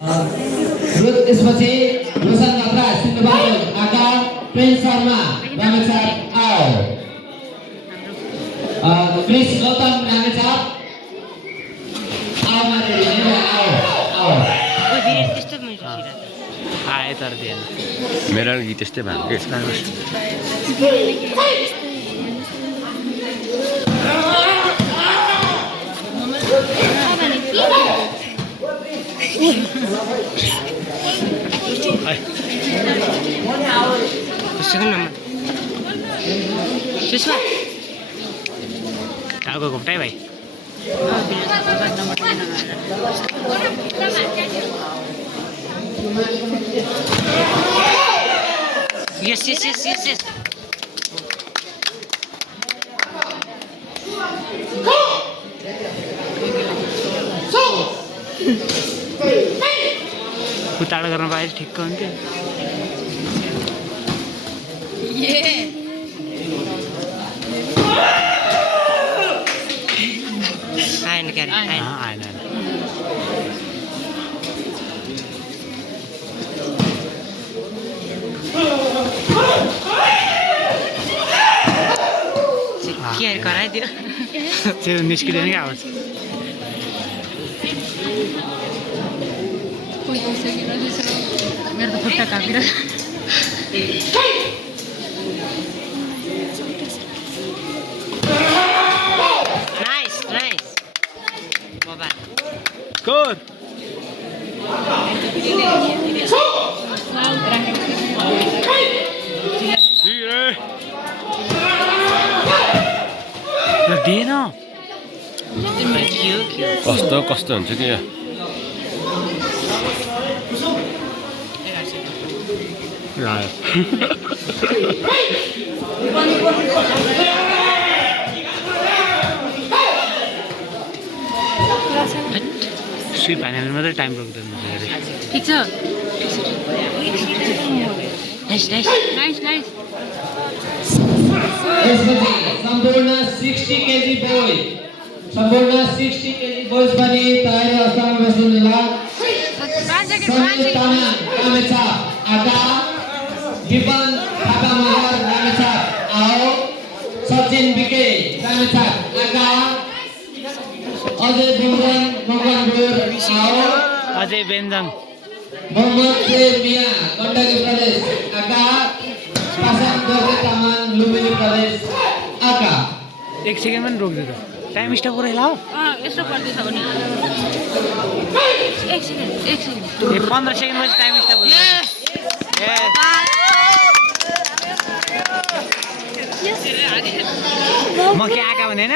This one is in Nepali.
त्यसपछि रोशन खत्रा सिन्धुबहादुर आका प्रिन्स शर्मा रामेछाप आओ क्रिस गौतम रामेछाप आओ मारे आओ आओ आए तर दिएन मेरो गीत त्यस्तै भएको के Second number. Siswa. Tahu kau koptai baik. Yes. Putar karena baik ठीक कौन के? Ayan kan? Ayan. क्या कराई दियो? त्यो निस्किँदैन क्या आवाज मेरो त खुट्टा कापिरा Nice. Baba. Good. दिएन कस्तो हुन्छ कि यो स्विप हानेर मात्रै टाइम रोक्दैन ठीक छ नाइस त्यसपछि सम्पूर्ण 60 केजी बोय सम्पूर्ण 60 केजी बोयज पनि तयारी अवस्थामा बस्नुला समीर तामाङ रामेछाप आका दिपन थापा महर रामेछाप आओ सचिन बिके रामेछाप आका अजय बिमन मकवानपुर आओ अजय बेन्जन मोहम्मद शेर मिया गण्डकी प्रदेश आका पासाङ दोर्जे तामाङ लुम्बिनी प्रदेश आका 1 सेकेन्ड पनि रोक्दियो त टाइम स्टप गरेर लाऊ यस्तो गर्दैछ भने 1 सेकेन्ड 15 सेकेन्ड पछि टाइम स्टप हुन्छ म के आका भने हैन